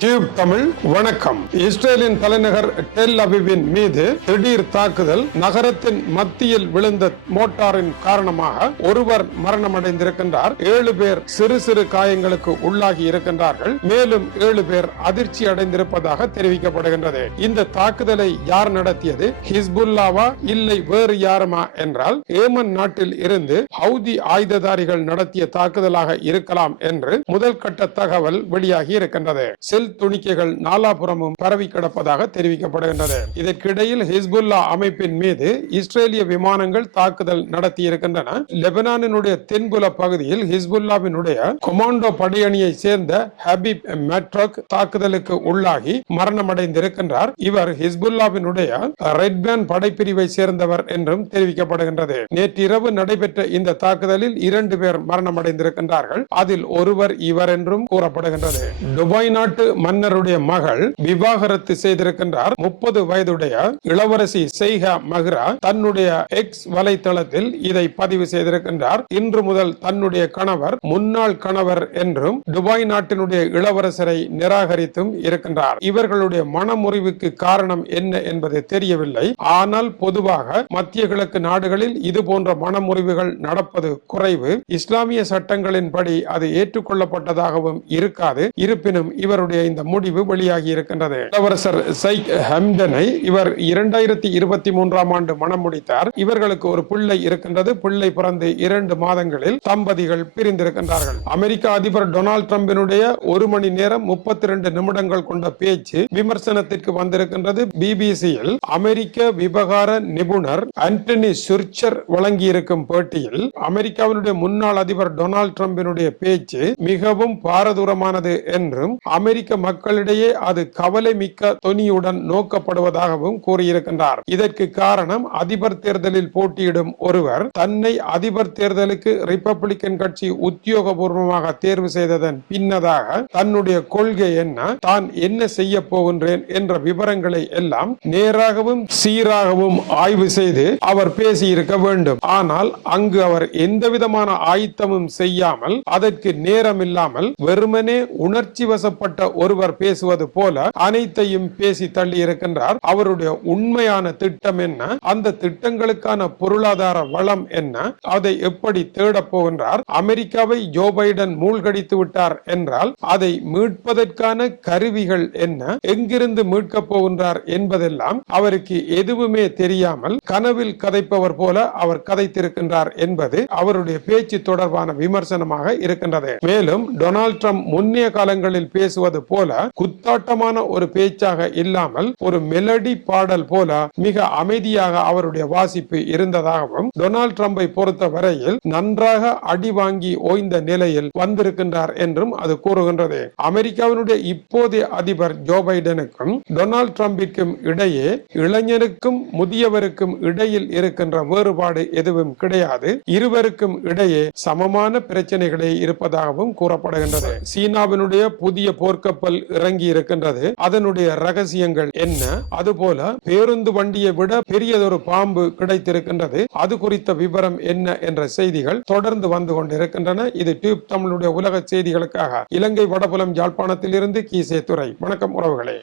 Tube Tamil வணக்கம். இஸ்ரேலின் தலைநகர் டெல் அபிவின் மீது திடீர் தாக்குதல் நகரத்தின் மத்தியில் விழுந்த மோட்டாரின் காரணமாக ஒருவர் மரணமடைந்திருக்கின்றார். ஏழு பேர் சிறு சிறு காயங்களுக்கு உள்ளாகி இருக்கின்றார்கள். மேலும் ஏழு பேர் அதிர்ச்சி அடைந்திருப்பதாக தெரிவிக்கப்படுகின்றது. இந்த தாக்குதலை யார் நடத்தியது? ஹிஸ்புல்லாவா இல்லை வேறு யாருமா என்றால் ஏமன் நாட்டில் இருந்து ஹவுதி ஆயுததாரிகள் நடத்திய தாக்குதலாக இருக்கலாம் என்று முதல் கட்ட தகவல் வெளியாகி இருக்கின்றது. செல் துணிக்கைகள் நாலாபுறமும் பரவி கிடப்பதாக தெரிவிக்கப்படுகின்றது. இதற்கிடையில் ஹிஸ்புல்லா அமைப்பின் மீது இஸ்ரேலிய விமானங்கள் தாக்குதல் நடத்தி இருக்கின்றன லெபனானினுடைய தென்புல பகுதியில் ஹிஸ்புல்லாவினுடைய கொமாண்டோ படையணியை சேர்ந்த ஹபீப் மெட்ரோக் தாக்குதலுக்கு உள்ளாகி மரணமடைந்திருக்கின்றார். இவர் ஹிஸ்புல்லாவினுடைய ரெட்பேன் படைப்பிரிவை சேர்ந்தவர் என்றும் தெரிவிக்கப்படுகின்றது. நேற்றிரவு நடைபெற்ற இந்த தாக்குதலில் இரண்டு பேர் மரணமடைந்திருக்கின்றார்கள். அதில் ஒருவர் இவர் என்றும் கூறப்படுகின்றது. துபாய் நாட்டு மன்னருடைய மகள் விவாகரத்து செய்திருக்கின்றார். முப்பது வயதுடைய இளவரசி செய்கா மஹ்ரா தன்னுடைய எக்ஸ் வலைதளத்தில் இதை பதிவு செய்திருக்கின்றார். இன்று முதல் தன்னுடைய கணவர் முன்னாள் கணவர் என்றும் துபாய் நாட்டினுடைய இளவரசரை நிராகரித்தும் இருக்கின்றார். இவர்களுடைய மனமுறிவுக்கு காரணம் என்ன என்பது தெரியவில்லை. ஆனால் பொதுவாக மத்திய கிழக்கு நாடுகளில் இது போன்ற மனமுறிவுகள் நடப்பது குறைவு. இஸ்லாமிய சட்டங்களின்படி அது ஏற்றுக்கொள்ளப்பட்டதாகவும் இருக்காது. இருப்பினும் இவருடைய இந்த முடிவு வெளியாகி இருக்கின்றது. இளவரசர் சைக் ஹம்டனை இவர் இரண்டாயிரத்தி இருபத்தி மூன்றாம் ஆண்டு மனம் முடித்தார். இவர்களுக்கு ஒரு பிள்ளை இருக்கின்றது. பிள்ளை பிறந்து இரண்டு மாதங்களில் தம்பதிகள் பிரிந்திருக்கின்றார்கள். அமெரிக்க அதிபர் டொனால்டு டிரம்பினுடைய ஒரு மணி நேரம் முப்பத்தி இரண்டு நிமிடங்கள் கொண்ட பேச்சு விமர்சனத்திற்கு வந்திருக்கின்றது. பிபிசியில் அமெரிக்க விவகார நிபுணர் அண்டனி சுர்ச்சர் வழங்கியிருக்கும் பேட்டியில் அமெரிக்காவினுடைய முன்னாள் அதிபர் டொனால்டு டிரம்பினுடைய பேச்சு மிகவும் பாரதூரமானது என்றும் அமெரிக்க மக்களிடையே அது கவலை மிக்க தொனியுடன் நோக்கப்படுவதாகவும் கூறியிருக்கின்றார். இதற்கு காரணம் அதிபர் தேர்தலில் போட்டியிடும் ஒருவர் தன்னை அதிபர் தேர்தலுக்கு ரிப்பப்ளிக்கன் கட்சி உத்தியோகபூர்வமாக தேர்வு செய்ததன் பின்னதாக தன்னுடைய கொள்கை என்ன தான் என்ன செய்ய போகின்றேன் என்ற விவரங்களை எல்லாம் நேராகவும் சீராகவும் ஆய்வு செய்து அவர் பேசியிருக்க வேண்டும். ஆனால் அங்கு அவர் எந்த விதமான ஆயத்தமும் செய்யாமல் அதற்கு நேரம் இல்லாமல் வெறுமனே உணர்ச்சி வசப்பட்ட ஒருவர் பேசுவது போல அனைத்தையும் பேசி தள்ளி இருக்கின்றார். அவருடைய உண்மையான திட்டம் என்ன? அந்த திட்டங்களுக்கான பொருளாதார வளம் என்ன? அதை எப்படி தேடப் போகின்றார்? அமெரிக்காவை ஜோ பைடன் மூழ்கடித்து விட்டார் என்றால் அதை மீட்பதற்கான கருவிகள் என்ன? எங்கிருந்து மீட்கப் போகின்றார் என்பதெல்லாம் அவருக்கு எதுவுமே தெரியாமல் கனவில் கதைப்பவர் போல அவர் கதைத்திருக்கின்றார் என்பது அவருடைய பேச்சு தொடர்பான விமர்சனமாக இருக்கின்றது. மேலும் டொனால்ட் ட்ரம்ப் முன்னைய காலங்களில் பேசுவது போல போல குத்தாட்டமான ஒரு பேச்சாக இல்லாமல் ஒரு மெலடி பாடல் போல மிக அமைதியாக அவருடைய வாசிப்பு இருந்ததாகவும் டொனால்ட் ட்ரம்பை பொறுத்த வரையில் நன்றாக அடி வாங்கி ஓய்ந்த நிலையில் வந்திருக்கின்றார் என்றும் அது கூறுகின்றது. அமெரிக்காவினுடைய இப்போதைய அதிபர் ஜோ பைடனுக்கும் டொனால்ட் ட்ரம்பிற்கும் இடையே இளைஞருக்கும் முதியவருக்கும் இடையில் இருக்கின்ற வேறுபாடு எதுவும் கிடையாது. இருவருக்கும் இடையே சமமான பிரச்சனைகளே இருப்பதாகவும் கூறப்படுகின்றது. சீனாவினுடைய புதிய போர்க்கப்பல் இறங்கி இருக்கின்றது. அதனுடைய ரகசியங்கள் என்ன? அதுபோல பேருந்து வண்டியை விட பெரியதொரு பாம்பு கிடைத்திருக்கின்றது. அது குறித்த விவரம் என்ன என்ற செய்திகள் தொடர்ந்து வந்து கொண்டிருக்கின்றன. இது டியூப் தமிழுடைய உலக செய்திகளுக்காக. இலங்கை வடபுலம் யாழ்ப்பாணத்தில் இருந்து கீசே துறை வணக்கம் உறவுகளே.